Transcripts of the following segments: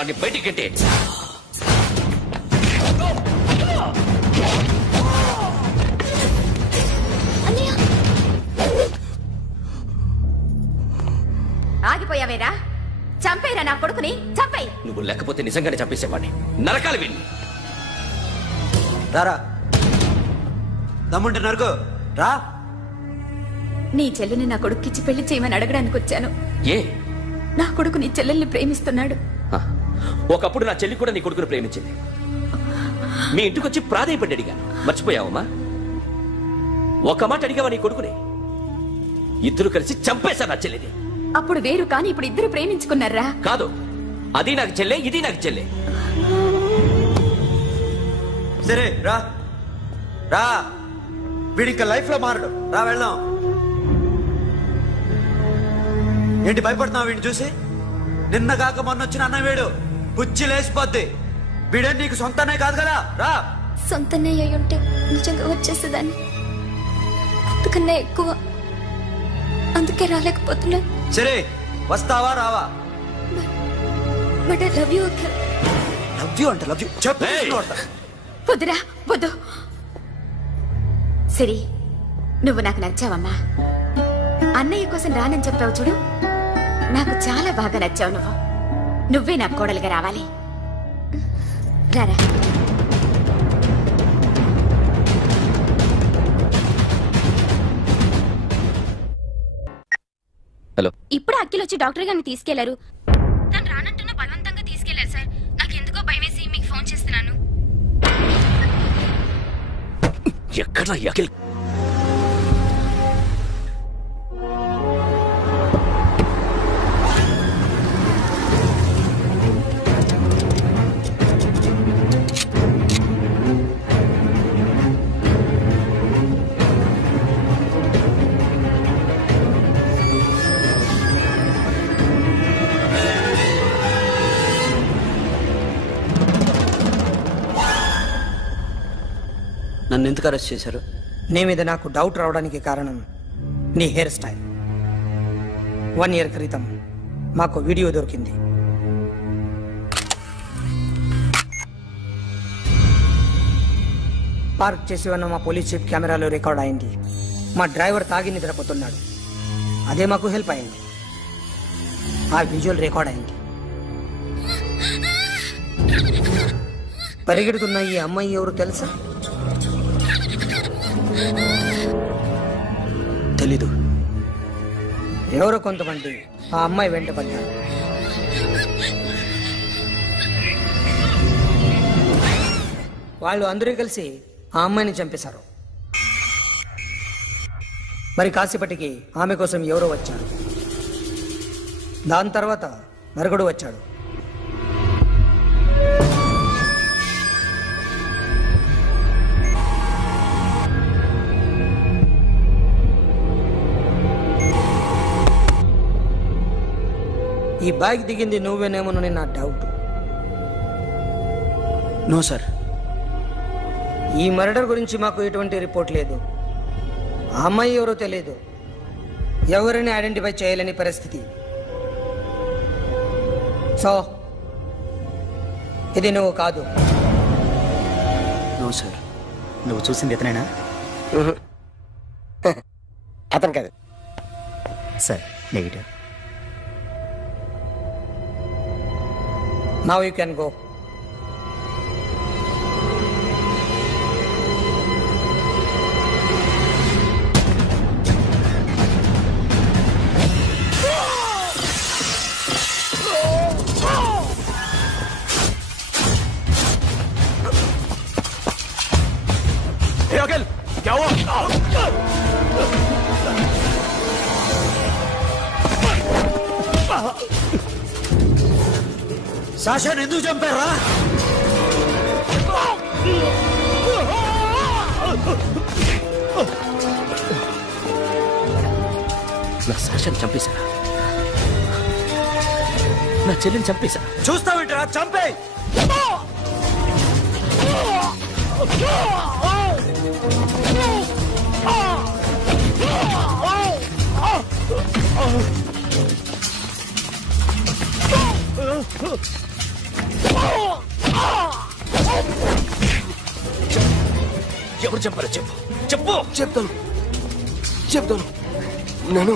వాడిని బయటికి కట్టే. ఆగిపోయావేరా? చంపేరా నా కొడుకుని, చంపేయి. నువ్వు లేకపోతే నిజంగానే చంపేసేవాడిని. నరకాలి వీణ్ణి. రారా, దమ్ముంటే నరకు రా. నీ చెల్లిని నా కొడుక్కిచ్చి పెళ్లి చేయమని అడగడానికి వచ్చాను. ఏ? నా కొడుకు నీ చెల్లెల్ని ప్రేమిస్తున్నాడు. ఒకప్పుడు నా చెల్లి కూడా నీ కొడుకును ప్రేమించింది. మీ ఇంటికి వచ్చి ప్రాధేయపడి అడిగాను. మర్చిపోయావమ్మా? ఒక మాట అడిగావా నీ కొడుకుని? ఇద్దరు కలిసి చంపేశారు నా చెల్లిని. అప్పుడు వేరు, కానీ ఇప్పుడు ఇద్దరు ప్రేమించుకున్నారా? కాదు, అది నాకు చెల్లె, ఇది నాకు చెల్లె. సరే రా రా, వీడి ఇంకా లైఫ్ లో మారడు. రా వెళ్దాం. ఏంటి భయపడుతున్నావు వీడిని చూసి? నిన్న కాక మొన్న వచ్చిన అన్న వీడు పుచ్చి లేసిపోద్ది. వీడే నీకు సొంతనే కాదు కదా. రా. సొంతనే అయి ఉంటే నిజంగా వచ్చేసేదాన్ని. అంతకన్నా ఎక్కువ, అందుకే రాలేకపోతున్నా. సరే, వస్తావా రావా? But I love you Akhil. Love you అంటే లవ్ యూ చెప్పు. వద్దురా, వద్దు. సరే, నువ్వు నాకు నచ్చావమ్మా. అన్నయ్య కోసం రానని చెప్పావు చూడు, నాకు చాలా బాగా నచ్చావు. నువ్వే నా కోడలుగా రావాలి. రారా. హలో. ఇప్పుడు అఖిల్ వచ్చి డాక్టర్ గారిని తీసుకెళ్లారు. తను రానంటున్నా బలవంతంగా తీసుకెళ్లారు సార్. నాకు ఎందుకో భయమేసి మీకు ఫోన్ చేస్తున్నాను. ఎక్కడ అఖిల్? నన్ను ఎందుకు అరెస్ట్ చేశారు? నీ మీద నాకు డౌట్ రావడానికి కారణం నీ హెయిర్ స్టైల్. 1 year క్రితం మాకు వీడియో దొరికింది. పార్క్ చేసి ఉన్న మా పోలీస్ జీప్ కెమెరాలో రికార్డ్ అయింది. మా డ్రైవర్ తాగి నిద్రపోతున్నాడు. అదే మాకు హెల్ప్ అయింది. ఆ విజువల్ రికార్డ్ అయింది. పరిగెడుతున్న ఈ అమ్మాయి ఎవరు తెలుసా? తెలీదు. ఎవరో కొంతమంది ఆ అమ్మాయి వెంట పడ్డారు. వాళ్ళు అందరూ కలిసి ఆ అమ్మాయిని చంపేశారు. మరి కాసేపటికి ఆమె కోసం ఎవరో వచ్చారు. దాని తర్వాత నరకుడు వచ్చాడు. ఈ బ్యాగ్ దిగింది నువ్వేనేమోనని నా డౌట్. No sir. ఈ మర్డర్ గురించి మాకు ఎటువంటి రిపోర్ట్ లేదు. ఆ అమ్మాయి ఎవరో తెలియదు. ఎవరిని ఐడెంటిఫై చేయలేని పరిస్థితి. సో ఇది నువ్వు కాదు. No sir. నువ్వు చూసింది ఇతనేనా? అతను కాదు sir. Negative. Now you can go. Hey, Akhil! क्या हुआ? సాషాని ఎందుకు చంపారా? నా సాషాని చంపేశారా? నా చెల్లిని చంపేశారా? చూస్తావేంటిరా? చంపే. ఎవరు చెప్పారో చెప్పు చెప్పు. చెప్తాను. నేను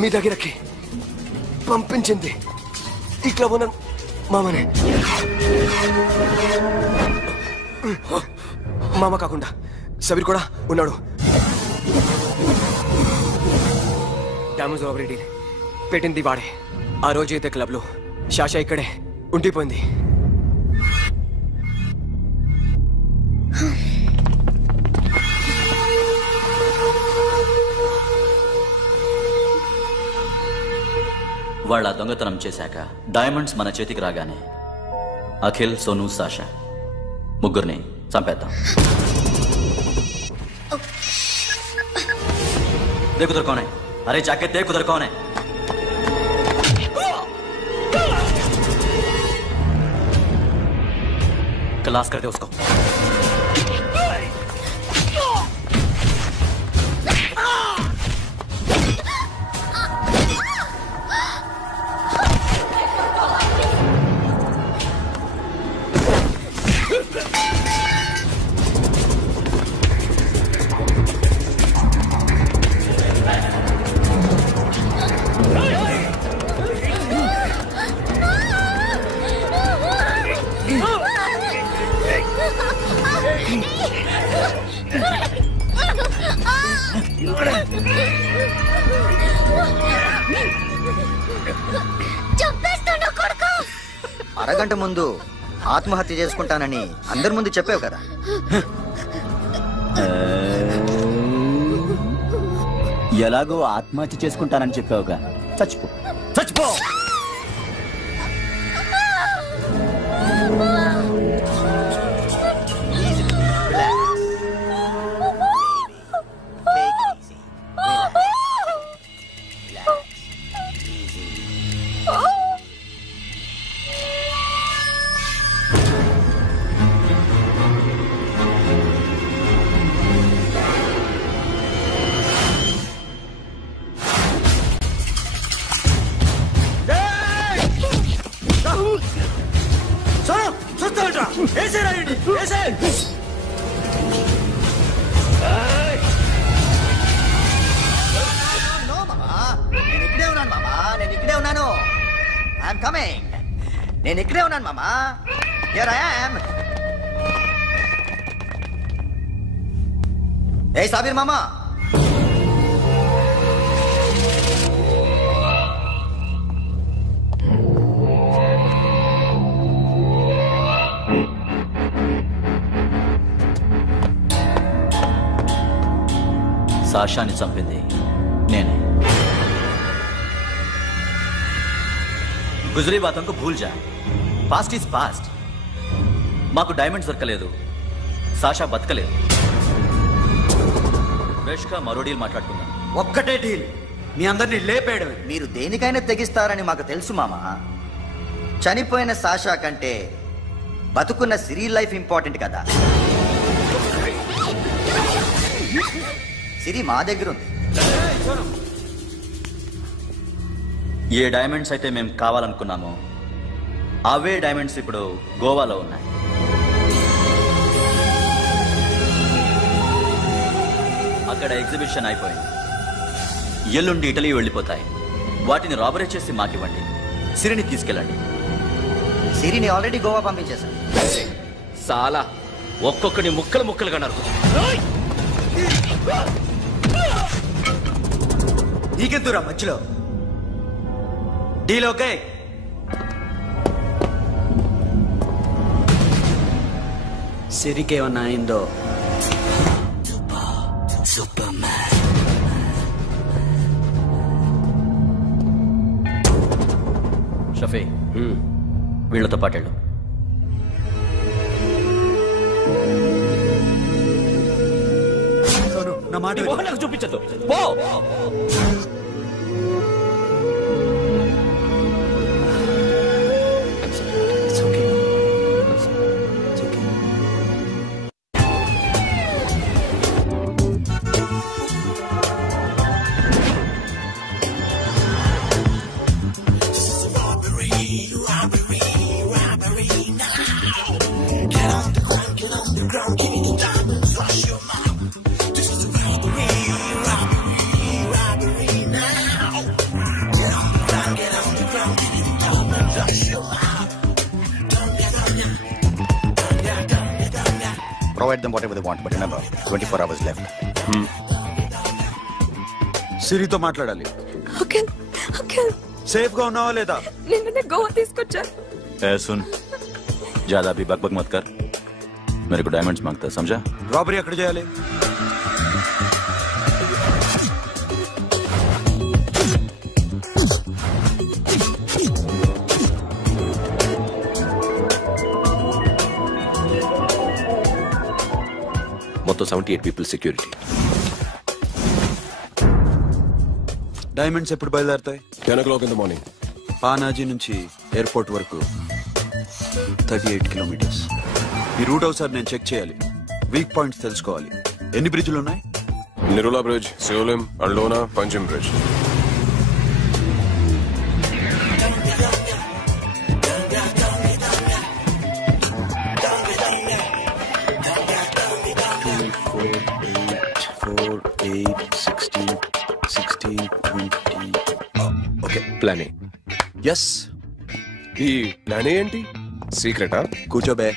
మీ దగ్గరకి పంపించింది ఇట్లా ఉన్న మామనే. మామ కాకుండా సబీర్ కూడా ఉన్నాడు. డ్యామేజ్ ఓవర్ పెట్టింది వాడే. ఆ రోజు అయితే క్లబ్లో శాష ఇక్కడే ఉండిపోయింది. వాళ్ళ దొంగతనం చేశాక డైమండ్స్ మన చేతికి రాగానే అఖిల్, సోను, సాషా ముగ్గురిని చంపేద్దాం. देख उधर कौन है? अरे जाके देख उधर कौन है? क्लास कर दे उसको. అరగంట ముందు ఆత్మహత్య చేసుకుంటానని అందరి ముందు చెప్పావు కదా. ఎలాగో ఆత్మహత్య చేసుకుంటానని చెప్పావుగా, చచ్చిపో. నేను ఇక్కడే ఉన్నాను మామా. Here I am. ఏ సాబీర్ మామా, సాషాని చంపింది నేనే. గుజరీ బాతం కు భూల్ జా. Past is past. మాకు డైమండ్స్ దొరకలేదు, సాషా బతకలేదు. ఫ్రెష్ గా మరో డీల్ మాట్లాడుకుందాం. ఒక్కటే డీల్, మీ అందరినీ లేపేయడం. మీరు దేనికైనా తెగిస్తారని మాకు తెలుసు మామా. చనిపోయిన సాషా కంటే బతుకున్న సిరి లైఫ్ ఇంపార్టెంట్ కదా. సిరి మా దగ్గర ఉంది. ఏ డైమండ్స్ అయితే మేము కావాలనుకున్నామో అవే డైమండ్స్ ఇప్పుడు గోవాలో ఉన్నాయి. అక్కడ ఎగ్జిబిషన్ అయిపోయింది. ఎల్లుండి ఇటలీ వెళ్ళిపోతాయి. వాటిని రాబరీ చేసి మాకివ్వండి. సిరిని తీసుకెళ్ళండి. సిరిని ఆల్రెడీ గోవా పంపించేశాను. చాలా ఒక్కొక్కడి ముక్కలు ముక్కలుగా నరుకు. నీకెందురా మధ్యలో? Deal okay? సిరికేమన్నా అయిందో? షఫీ, వీళ్లతో పాటెళ్ళు. నా మాట నాకు చూపించదు. పో. Get off the ground, give me the diamonds, rush. provide them whatever they want, but remember, 24 hours left. సిరితో మాట్లాడాలి. అంకుల్ అంకుల్ సేఫ్ గా ఉన్నావా లేదా? నిన్న గోవా తీసుకొచ్చాను. ए सुन, ज्यादा भी बकबक मत कर. मेरे को डायमंड्स मांगता है, समझा? రాబరీ ఎక్కడ చేయాలి? మొత్తం 78 పీపుల్ సెక్యూరిటీ. డైమండ్స్ ఎప్పుడు బయలుదేరుతాయి? 10 o'clock in the morning. Panaji నుంచి ఎయిర్పోర్ట్ వరకు 38 కిలోమీటర్స్. ఈ రూట్ ఒకసారి నేను చెక్ చేయాలి. వీక్ పాయింట్స్ తెలుసుకోవాలి. ఎన్ని బ్రిడ్జ్లు ఉన్నాయి? Nirula Bridge, Seolim, Aldona, Panjim Bridge. Okay, plan A. Yes. ఈ ప్లాన్ ఏంటి? సీక్రెటా? కూర్చోబే.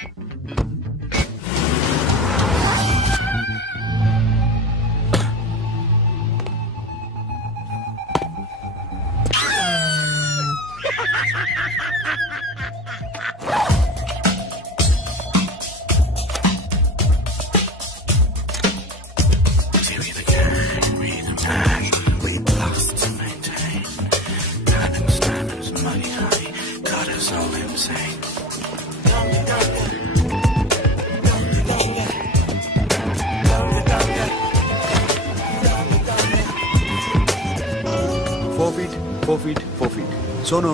సోను,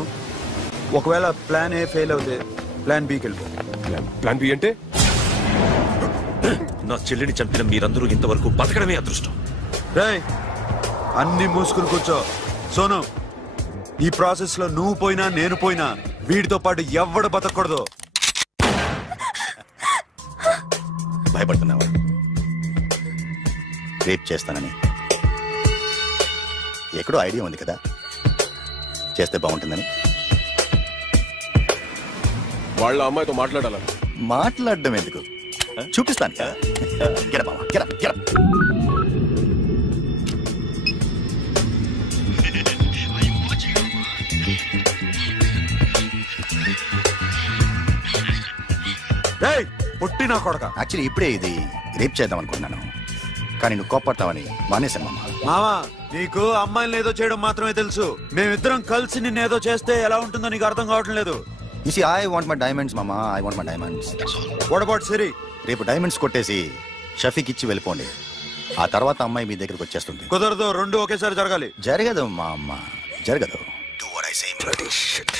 ఒకవేళ ప్లాన్ ఏ ఫెయిల్ అవుతే ప్లాన్ బికి వెళ్ళిపో. ప్లాన్ బి అంటే? నా చెల్లిని చంపిన మీరందరూ ఇంతవరకు బతకడమే అదృష్టం. రేయ్, అన్ని మూసుకుని కూర్చో. సోను, ఈ ప్రాసెస్ లో నువ్వు పోయినా నేను పోయినా వీడితో పాటు ఎవ్వడు బతకూడదు. భయపడుతున్నావా? రేప్ చేస్తానని ఎక్కడో ఐడియా ఉంది కదా, చేస్తే బాగుంటుందని. వాళ్ళ అమ్మాయితో మాట్లాడాల. మాట్లాడడం ఎందుకు, చూపిస్తాను కదా. Get up, Mama. Get up, get up. రేయ్, పుట్టి నా కొడక. యాక్చువల్లీ ఇప్పుడే ఇది రేప్ చేద్దాం అనుకున్నాను, కానీ నువ్వు కోపడతావని మానేశాను మామ. మావా, నీకు అమ్మాయిని ఏదో చేయడం మాత్రమే తెలుసు. మేమిద్దరం కలిసి నిన్నేదో చేస్తే ఎలా ఉంటుందో నీకు అర్థం కావటం లేదు. You see, I want my diamonds, Mama. I want my diamonds. What about Siri? రేపు డైమండ్స్ కొట్టేసి షఫీకి ఇచ్చి వెళ్ళిపోండి. ఆ తర్వాత అమ్మాయి మీ దగ్గరకు వచ్చేస్తుంది. కుదరదు, రెండు ఒకేసారి జరగాలి. జరగదు మా అమ్మ, జరగదు. Do what I say. Bloody shit.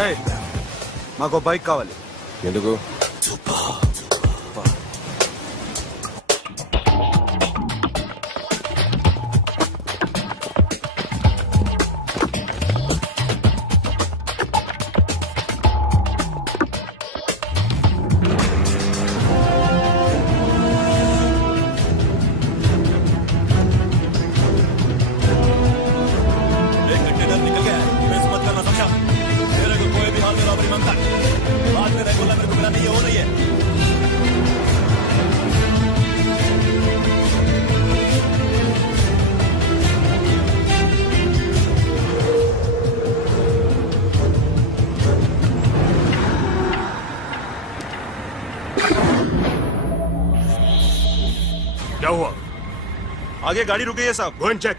రేయ్, మాకు బైక్ కావాలి. ఎందుకు? क्या हुआ? आगे गाड़ी रुक गई है साहब. Go and check.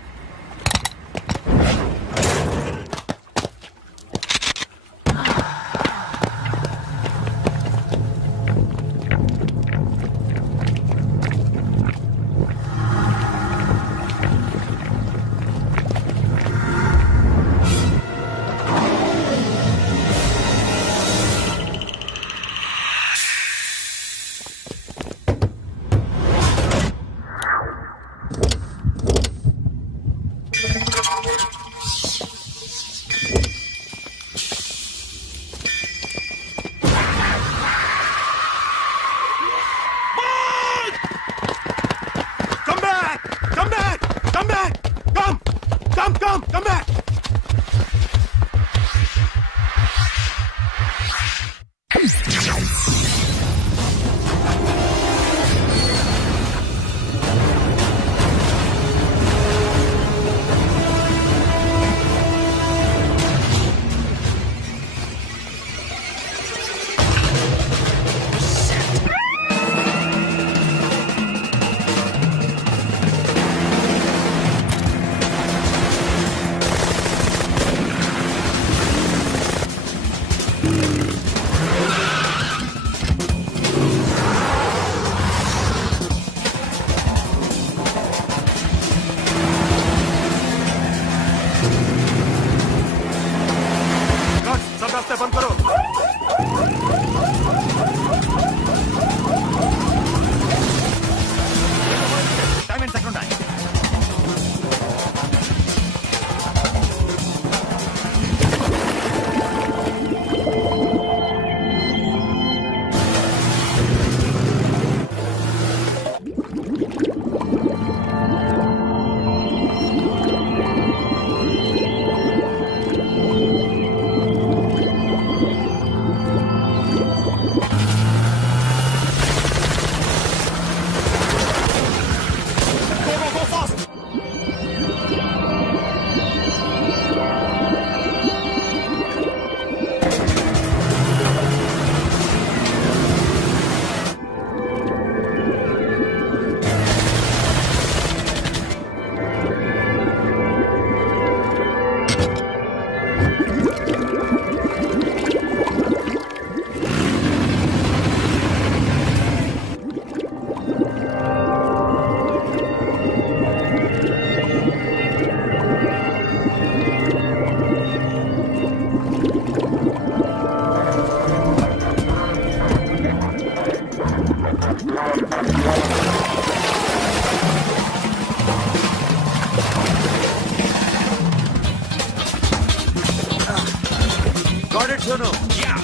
Got it, Sonu. Yeah.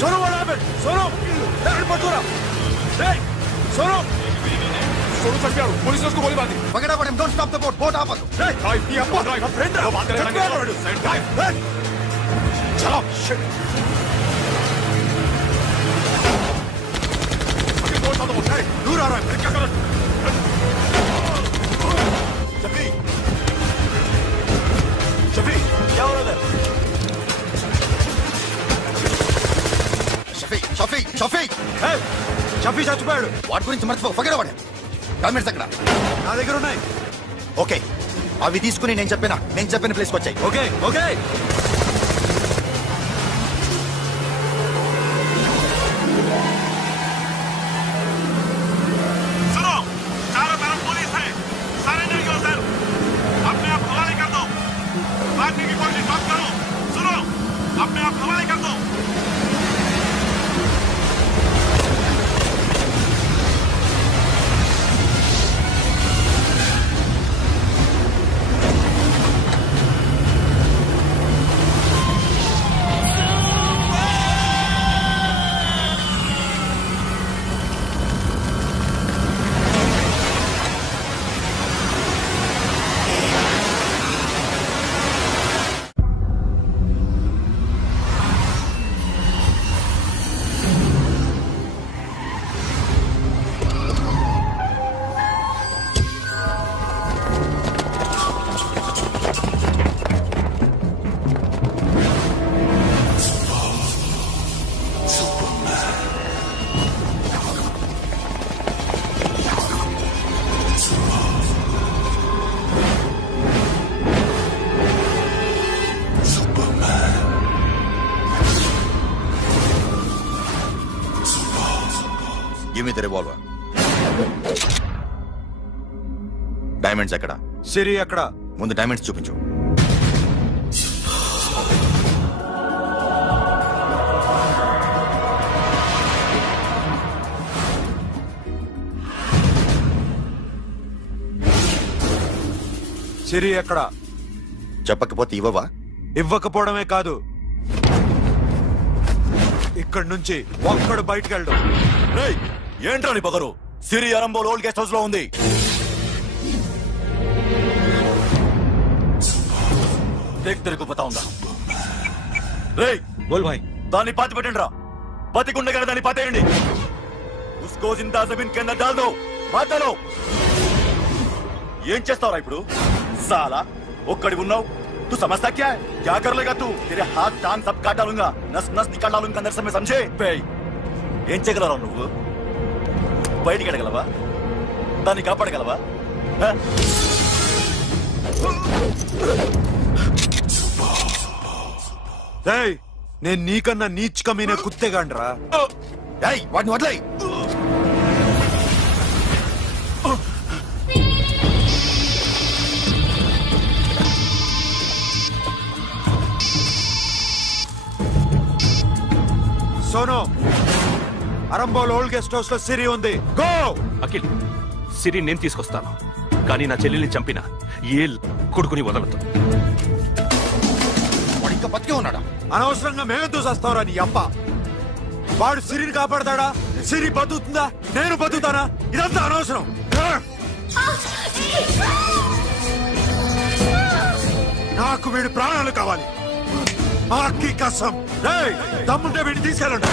Sonu, what happened? Sonu! Airport दूरा! Hey! Sonu! सोनू चढ़ गया पुलिस ने उसको गोली मार दी Forget about him. Don't stop the boat. Boat आप Hey! ड्राइव किया ड्राइव Friend! वो बात करेंगे Hey! चलो! Shit! Hey! दूर आ रहा है! मैं क्या करूं? शफी! शफी! क्या हो रहा है? షఫీ షఫీ చచ్చిపోయాడు. వాటి గురించి మర్చిపో. Forget about him. డాక్యుమెంట్స్ ఎక్కడ? నా దగ్గర ఉన్నాయి. ఓకే, అవి తీసుకుని నేను చెప్పిన ప్లేస్కి వచ్చాయి. Okay okay. सुनो चारों तरफ पुलिस है सरेंडर करो सर अपने आप हवाले कर दो भागने की कोशिश मत करो सुनो अपने आप हवाले कर दो రివాల్వర్. డైమండ్స్ ఎక్కడ? సిరి ఎక్కడ? ముందు డైమండ్స్ చూపించు. సిరి ఎక్కడ? చెప్పకపోతే ఇవ్వవా? ఇవ్వకపోవడమే కాదు, ఇక్కడి నుంచి ఒక్కడు బయటకు వెళ్ళడం. ఏంట్రా నీ పొగరు? సిరి అరంబోల్ ఓల్డ్ గెస్ట్ హౌస్ లో ఉంది. తెరకు పతాంగా. రేయ్ బోల్ భాయ్, దాన్ని పాతి పెట్టండి రా. బతికుండగానే దాన్ని పాతేయండి. ఉస్కో జిందా జమీన్ కింద డాల్ దో. మాటలో ఏం చేస్తావురా ఇప్పుడు? సాలా ఒక్కడి ఉన్నావు. तू समझता क्या है? क्या कर लेगा तू? तेरे हाथ टांग सब काट डालूंगा, नस नस निकाल डालूंगा अंदर से, मैं समझे? ఏం చేయగలరా నువ్వు? బయటికి ఎడగలవా? దాన్ని కాపాడగలవా? నేను నీకన్నా నీచ్ కమీనే కుత్తేగాండ్రా. వాటిని వదిలేయ్. Sonu Arambol old guest house లో సిరి ఉంది. గో. అఖిల్, సిరి నేను తీసుకొస్తాను, కానీ నా చెల్లెల్ని చంపిన ఏ కొడుకుని వదలదు. వాడు ఇంకా బతికే ఉన్నాడా? అనవసరంగా మేమెందుకు చేస్తావురా నీ అప్ప? వాడు సిరిని కాపాడతాడా? సిరి బతుకుతుందా? నేను బతుకుతానా? ఇదంతా అనవసరం. నాకు వీడి ప్రాణాలు కావాలి. ఆకి కసం. దమ్ముంటే వీడిని తీసుకెళ్ళండి.